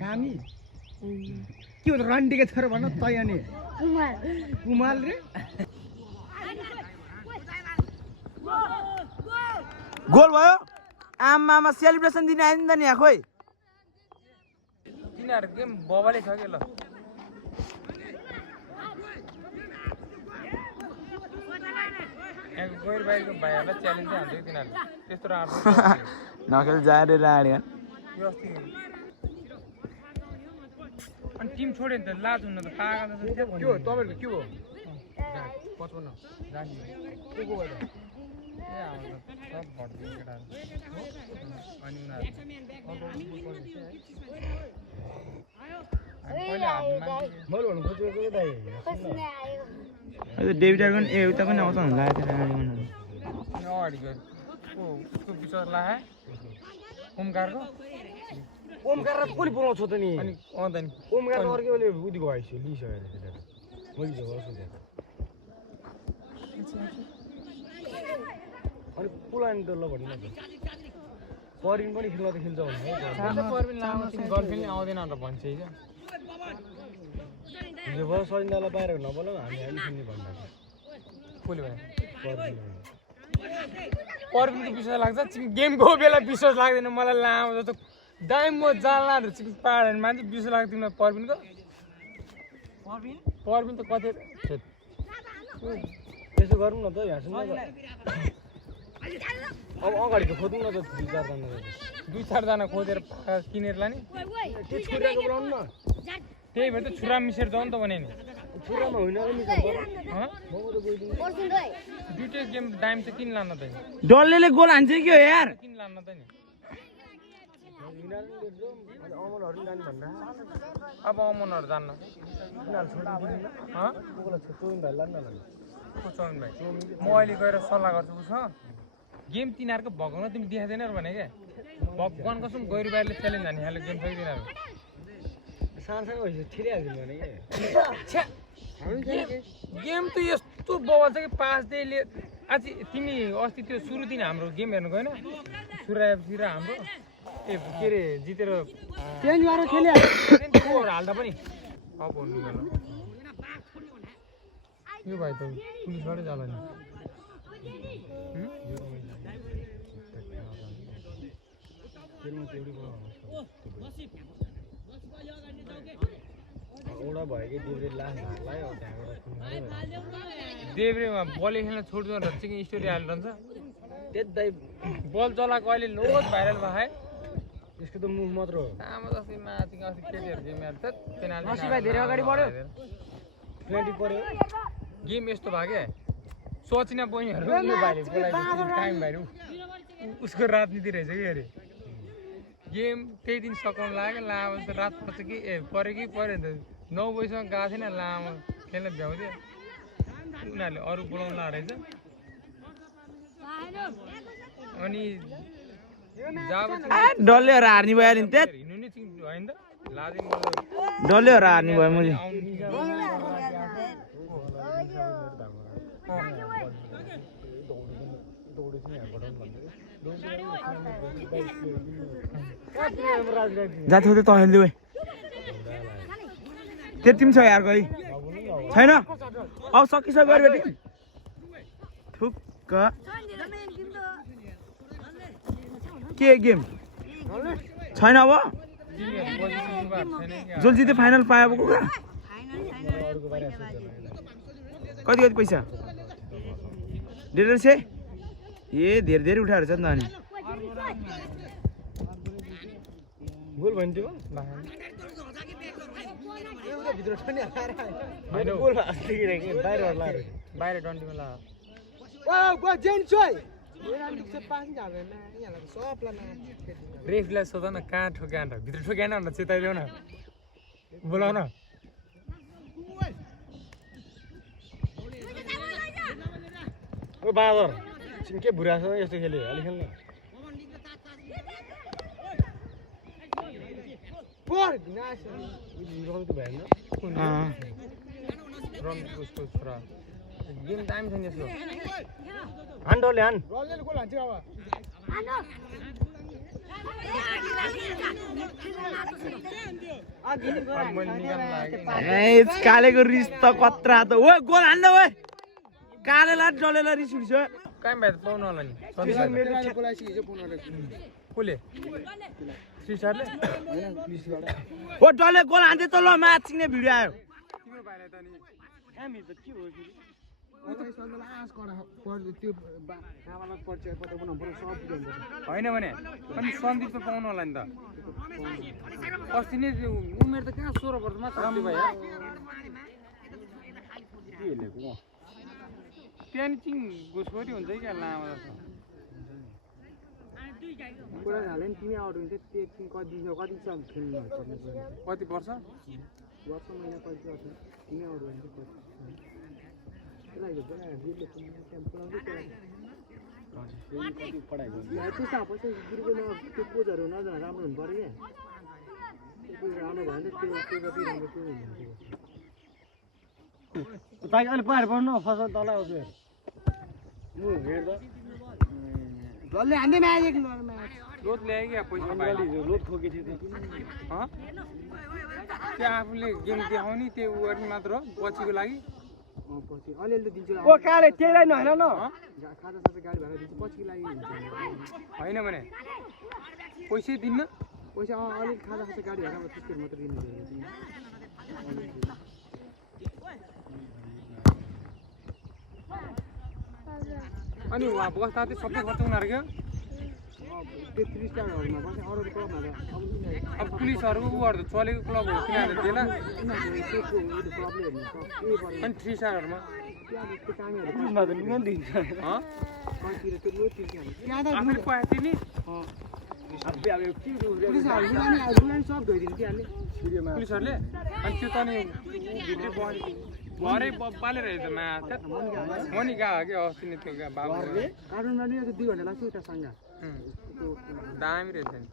कामी के हो रन्डीको छोरो भन्न त अनि कुमाल रे गोल भयो आमामा सेलिब्रेसन दिन आइन त नि खोइ तिनीहरु गेम बबाले छ के ल एक गोर बाइरको भाइहरुलाई च्यालेन्ज हान्छ तिनीहरु त्यस्तो राम्रो नखेल जारे राडी यो अस्ति अनि टिम छोड्यो नि त लाज हुन त पागल के हो तपाईहरुको के हो 55 रानी को को भयो ए आउँछ सब भड्दै केटाहरु अनि मैले भन्नु खोजेको के दाइ अहिले डेभिडरगन ए उता पनि आउँछ होला त्यो राडीगनहरु अगाडि गयो उसको विश्वास लाए ओमकारको ओमकार र कोली बोलाउँछ त नि अनि आउँदा नि ओमकार अर्कै बेले उदी गएछ लिसकेर त्यसले मैले जब सोचेको अनि पुलानी त ल भन्नु न परिन पनि खेल्न त खेल्छ भन्नु पर्बिन लामो तिमी गर्लफ्रेन्ड आउँदैन भनेर भन्छ क्या हिजो भयो सजिन्दालाई बाहिर नबोलाऊ हामी खेल्ने भन्दा कसले भयो पर्बिन पर्बिनको विश्वास लाग्छ तिमी गेमको बेला विश्वास लाग्दैन मलाई लामो जस्तो दाइम म जाल्लाहरू चिकन पाडेन मान्छे विश्वास लाग्छ तिमीलाई पर्बिनको पर्बिन त कति त्यसो गरौँ न त यहाँ सुन्नु अब अगाडिको खोज्नु न त दुई चारजना खोजेर किनेर लाने त्यो छुराको बोलाउनु न त्यही भएर त छुरा मिसेर जाउँ त भने नि छुरामा होइन दुइटै गेम दाइम चाहिँ किन लान त डल्लेले गोल हान्छ के हो यार किन लान त नि अमनहरू जाने भन्दा अब अमनहरू जान्न चौन भाइ म अहिले गएर सल्लाह गर्छु उसँग गेम तिनीहरूको भगाउन तिमी देखाउँदैन भने क्या भगवान कसम गैर बाहिरले च्यालेन्ज हाने खाले गेम छ कि तिनीहरू सानसानो भएपछि ठिलिहाल्छौँ भने गेम त यस्तो बवाल छ कि 5 डेले आज तिमी अस्ति त्यो सुरुदेखि हाम्रो गेम हेर्नु गएन सुराएपछि र हाम्रो ए के अरे जितेर चेन्ज गरेर खेलिहाल्यो हाल्दा पनि अब भन्नु यो भाइ त पुलिसबाटै जाला नि एउटा भयो कि देब्रे लास हाल्यो देब्रेमा बल खेल्न छोड्छ भनेर चाहिँ स्टोरी हालिरहन्छ त्यतै बल चलाएको अहिले लोड भाइरल भयो यसको त मुख मात्र हो आमा जस्तै माथि अस्ति केटीहरू गेम हेर्छ पेनाल्टी नसी भाइ धेरै अगाडि बढ्यो 20 पर्यो गेम यस्तो भयो क्या सोचिना बहिनीहरू यो भाइले बोलाइदिन्छ टाइम भाइहरू उसको राजनीति रहेछ कि अरे गेम त्यही दिन सकाउनु लाग्यो लामो रात पर्छ कि ए पऱ्यो कि पऱ्यो नि त 9 बजीसम्म गएको थिएन लामो खेल्न भ्याउँथ्यो उनीहरूले अरू बोलाउनु रहेछ अनि डल्लेहरू हार्ने भयो नि त्यत हिँड्नु नि होइन त लाजै डल्लेहरू हार्ने भयो मैले जाति त हेल्दै भयो त्यति पनि छ यार गरी छैन अब सकिसक्यो गरी बेटी ठुक्क के गेम छैन अब जसले जिते फाइनल पायो अब कुरा कति कति पैसा 150 ए धेरै धेरै उठाएर छ नि त अनि गोल भन्थ्यो भित्र पनि हालेर गोल हास्दै कि बाहिर लाएर बाहिर डन्डीमा ला ओ जेन छोइ रेफलाई सोध न कहाँ ठोक्यान र भित्र ठोक्यान भनेर चेताइदेऊ न बोलाउ न ओ बादर के भुरा छ यस्तो खेले अलि खेल्नु पोर नास रन त भएन रन उसको छोरा गेम टाइम छैन यसो हान्डोले हान रनले गोल हान्छ अब मैले निकाल्न लाग्यो ए कालेको रिस त कत्रा त ओ गोल हान्न ओए कालेलाई डलेलाई रिस उठ्छ काहीँ भए त पाउनु होला नि कसले सिस्टरले ओ डले गोल हान्दै त ल म्याच सिक्ने भिडियो आयो तिम्रो भाइलाई त नि हामी त के हो फेरि होइन भने अनि सन्दीप त पाउनु होला नि त अस्ति नै त्यो उमेर त कहाँ 16 वर्षमा सन्दीप भाइ त्यहाँदेखि छोरी हुन्छ क्या लामा जस्तो कति वर्ष अहिले पार पर्नु फसल तल आउँछ जसले हान्दै म्याच लोड ल्यायो क्या पैसा भाइले लोड ठोकेको थियो त्यो आफूले गेम देखाउने त्यो गर्ने मात्र हो पछिको लागि पछि अलिअलि दिन्छु ओ काले त्यही नै होइन न खाजा साजा गाडी भाडा दिन्छु पछिको लागि होइन भने पैसै दिन्न पैसा अलिक खाजा साजा गाडी भाडा त्यसको मात्र दिनु अनि उहाँ बस्दा चाहिँ सबै खर्च उनीहरू क्या त्यो 30 स्टारहरूमा बस्ने अरू क्लबमा अब पुलिसहरूको उहरू त चलेको क्लब हो तिनीहरूले दिएन अनि 3 स्टारहरूमा आफूले पाए तिनी पुलिसहरूले अनि त्यो त नि भित्रै भरै पालेर हेर्छ माछा मनी गएको हो कि अस्ति नै त्यो बाबु काठमाडौँमा नि 2 घन्टा लाग्छ उता सङ्घा दामी रहेछ नि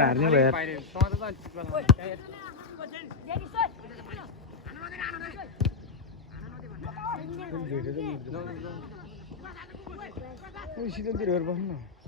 हार्ने भयो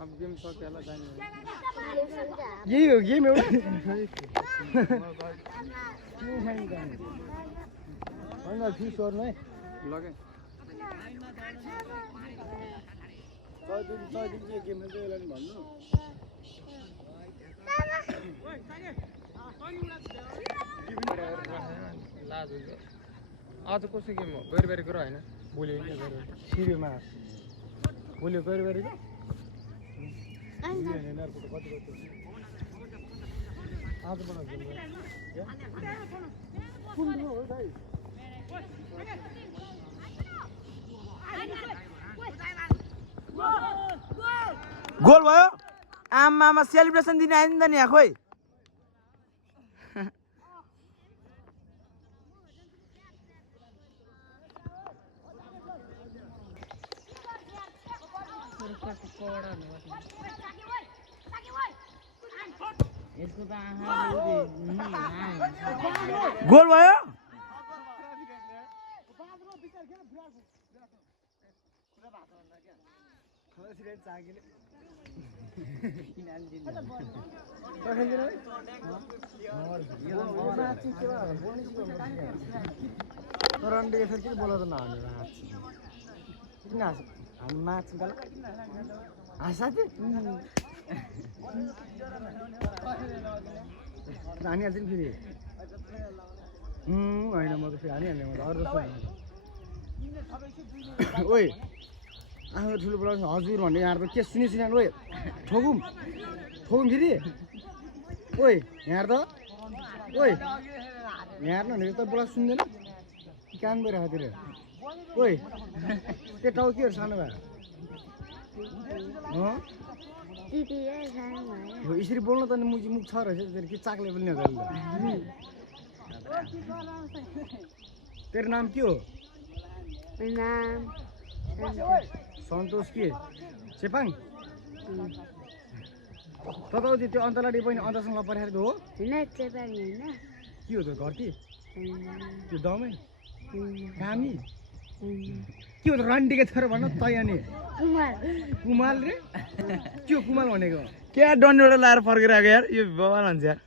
अब गेम सक्यो होला जाने यही हो गेम एउटा होइन फिस गर्नु है लगे गेम भन्नु लाज हुन्छ आज कसो गेम हो गएर गरेको र होइन भोलि सिरियोमा भोलि गएर गरेको गोल भयो आमामा सेलिब्रेसन दिन आयो नि त नि यहाँ खोइ गोल भयो बोलाउँदा माछ साथी हानिहाल्छ नि फेरि होइन म त फेरि हानिहाल्ने म त अरू जस्तो ओइ आफ्नो ठुलो बोलाउँछ हजुर भन्ने यहाँ त के सुनिसिन ओइ ठोकुम फेरि ओइ यहाँ त ओइ यहाँ न भनेको त बोला सुन्दैन कान भइरहेको तिर ओइ त्यो टाउ के सानो भयो यसरी बोल्नु त मुख छ रहेछ के चाक्ले बोल्ने हो तेरो नाम के हो सन्तोष के चेपाङ तताउति त्यो अन्तलाडी पनि अन्तसँग पठाएको हो के हो त घरती त्यो दमै कामी के हो त रन्डीको छोरो भन्न तय नि कुमाल रे त्यो कुमाल भनेको क्या डन्डीबाट लाएर फर्केर आएको यार यो बवाल हुन्छ यार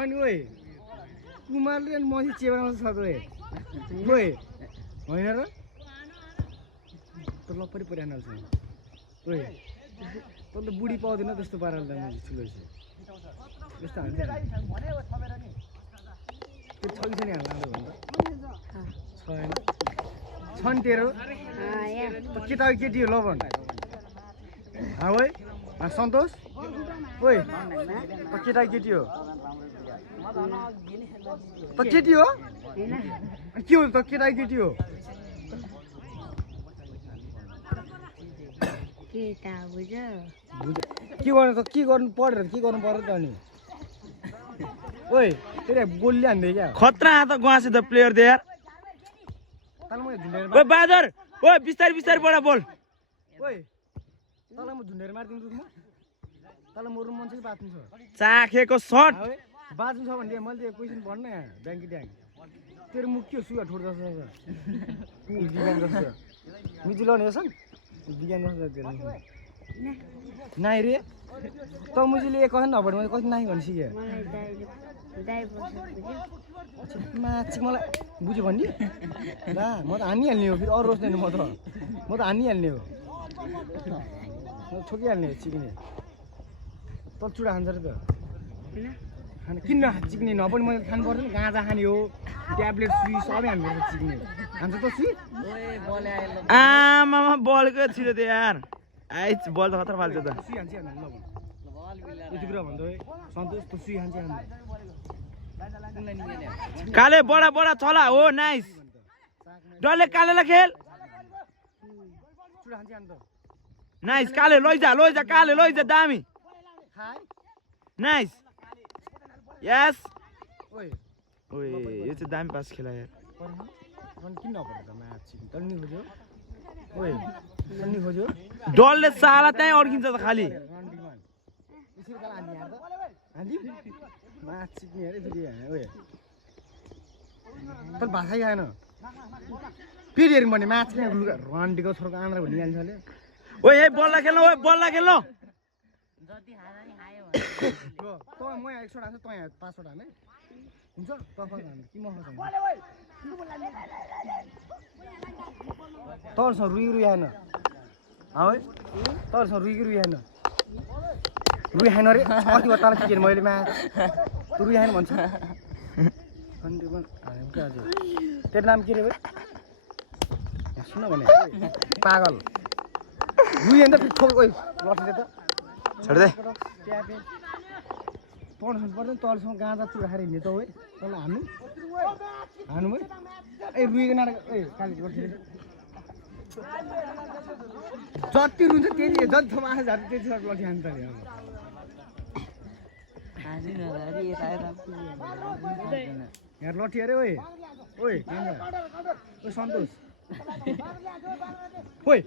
अनि ओए कुमाल रे मसी चेपाङ छ त ओए होइन र त लपरी परिहाल्छ ओए तँ त बुढी पाउँदैन त्यस्तो पाराले त म ठुलो छु त्यस्तो हाल्छ त्यो छ कि छैन हाल्नु भन्दा छैन छन् तेरो केटा केटी हो ल भन् ओए सन्तोष ओए त केटा केटी हो त केटी हो के हो त केटा केटी हो के गर्नु त के गर्नु परेर के गर्नु पर्यो त अनि ओए तेरे गोलले हान्दै क्या खतरा हात गुवासे द प्लेयर दे यार तल म झुन्डेर ओए बादर ओए बिस्तारै बिस्तारै बडा बोल ओए तल म झुन्डेर मार्दिन्छु म तल म रुम मान्छे बाँच्नु छ चाखेको शट ओए बाँच्नु छ भने मैले त्यो क्वेसन भन्न यहाँ ब्याङ्की ट्याङ तेरो मुख के सुगा ठोड्दा छ बिगान जस्तो मिजिलो नि यसन् बिगान जस्तो तेरो नाइ रे त मुजीले एक कथा नभन् मैले कति नाइ भनि सिकेँ माछी मलाई बुझ्यो भन्ने ला म त हानिहाल्ने हो फेरि अरू रोज्दैन म त हानिहाल्ने हो म ठोकिहाल्ने हो चिक्ने तल चुडा खान्छ र त खाने किन चिक्ने नपनि मैले खानु पर्छ नि गाँजा खाने हो ट्याब्लेट सुई सबै हान्नुपर्छ चिक्ने खान्छ त सुई आमामा बलको छिटो थियो यार आइज बल त खतरा फाल्छ त सुई हान्छ ल यति कुरा भन्दा सन्तोष त सुई हान्छ काले बडा बडा चला हो नाइस डले कालेलाई खेल चुडा खान्छ अन्त नाइस काले लैजा काले लैजा दामी नाइस यस ओए ओए यो चाहिँ दामी पास खेला यार किन नपर्छ त म्याच चिक्ने तन्नी खोज्यो ओए तन्नी खोज्यो डलले साला त्यहीँ अड्किन्छ त खालि यसरी त हान्ने यार त हान्दिम म्याच चिक्ने अरे फेरि ओए तर भाषै आएन फेरि हेरौँ भने म्याच नै लुगा रन्डीको छोरोको आन्द्रा भन्ने जान्छ अरे ओए ए बल्ला खेल्नु ओए बल्ला खेल्नु ल त म यहाँ 100 हाल्छु त यहाँ 500 हाल्ने हुन्छ तफल हाल्नु कि म खान्छ तलसँग रुई आएन है तलसँग रुई आएन रुई खाएन अरे कति बार तल चिकेन मैले म्याच तँ रुई खाएन भन्छ अनि त्यो पनि आज तेरो नाम के रे भाइ सुन भने पागल रुई अन्त ठोक ओइ लट्ठीले त छोड दे पढ्नु पर्दैन तलसँग गाँजा चुरा खाएर हिँड्ने त हो तल हान्नु है ए रुईको नाटक ए काली लट्ठीले जति रुन्छ त्यति जति ठाउँमा आँखा झार्छ त्यति साह्रो लट्ठी हान्छ यहाँ लट्ठी अरे ओए ओए सन्तोष ओए